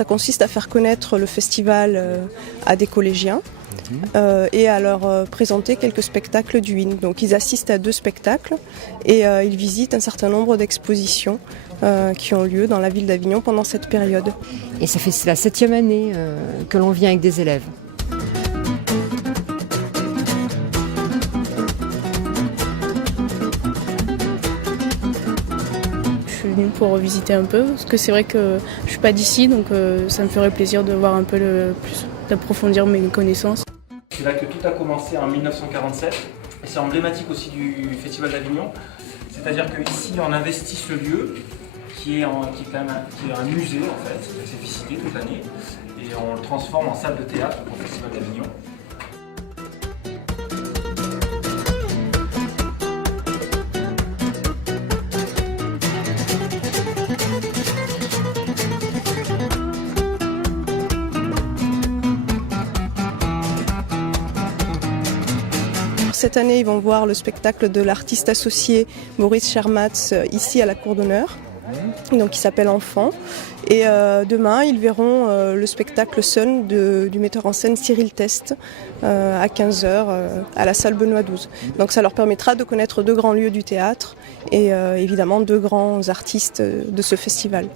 ça consiste à faire connaître le festival à des collégiens et à leur présenter quelques spectacles du WIN. Donc ils assistent à 2 spectacles et ils visitent un certain nombre d'expositions qui ont lieu dans la ville d'Avignon pendant cette période. Et ça fait la 7e année que l'on vient avec des élèves. Je suis venue pour visiter un peu, parce que c'est vrai que je ne suis pas d'ici, donc ça me ferait plaisir de voir un peu d'approfondir mes connaissances. C'est là que tout a commencé en 1947, et c'est emblématique aussi du Festival d'Avignon. C'est-à-dire qu'ici on investit ce lieu, qui est un musée en fait, c'est visité toute l'année, et on le transforme en salle de théâtre pour le Festival d'Avignon. Cette année, ils vont voir le spectacle de l'artiste associé Maurice Chermatz ici à la Cour d'honneur, donc qui s'appelle Enfant. Et demain, ils verront le spectacle Sun du metteur en scène Cyril Test à 15h à la salle Benoît XII. Donc ça leur permettra de connaître 2 grands lieux du théâtre et évidemment 2 grands artistes de ce festival.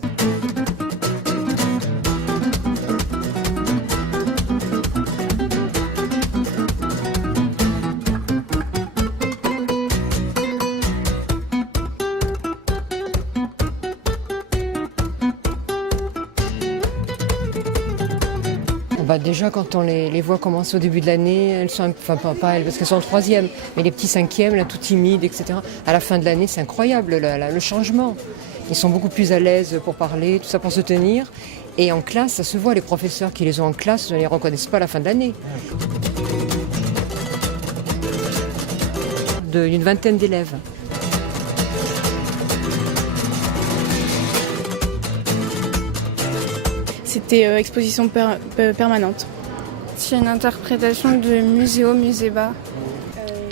Déjà, quand on les voit commencer au début de l'année, elles sont, pas elles, parce qu'elles sont en 3e, mais les petits 5e, là, tout timides, etc. À la fin de l'année, c'est incroyable, le changement. Ils sont beaucoup plus à l'aise pour parler, tout ça pour se tenir. Et en classe, ça se voit, les professeurs qui les ont en classe ne les reconnaissent pas à la fin de l'année. D'une 20aine d'élèves. C'était exposition permanente. C'est une interprétation de Muséo Muséba.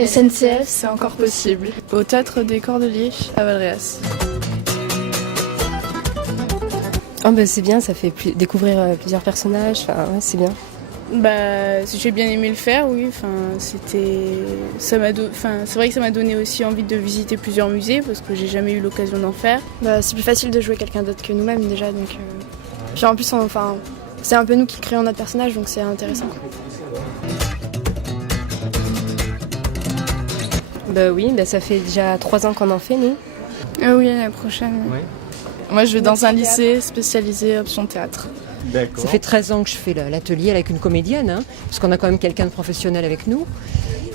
SNCF, c'est encore possible. Au Théâtre des Cordeliers à Valréas. Oh c'est bien, ça fait découvrir plusieurs personnages, c'est bien. J'ai bien aimé le faire, oui. C'est vrai que ça m'a donné aussi envie de visiter plusieurs musées parce que j'ai jamais eu l'occasion d'en faire. C'est plus facile de jouer quelqu'un d'autre que nous-mêmes déjà, donc. Puis en plus, c'est un peu nous qui créons notre personnage, donc c'est intéressant. Oui, ça fait déjà 3 ans qu'on en fait, nous. Ah oui, la prochaine. Oui. Moi, je vais dans un lycée spécialisé option théâtre. Ça fait 13 ans que je fais l'atelier avec une comédienne, parce qu'on a quand même quelqu'un de professionnel avec nous.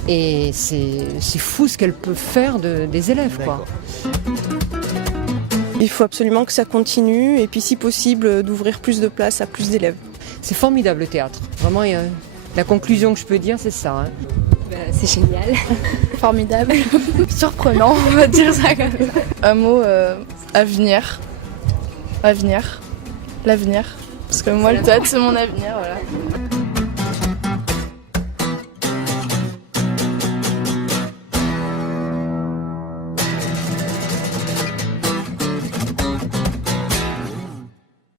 Et c'est fou ce qu'elle peut faire des élèves, quoi. Il faut absolument que ça continue et puis si possible d'ouvrir plus de place à plus d'élèves. C'est formidable le théâtre. Vraiment, la conclusion que je peux dire, c'est ça. C'est génial. Formidable. Surprenant, on va dire ça comme ça. Un mot, avenir. Avenir. L'avenir. Parce que moi, le théâtre, c'est mon avenir, voilà.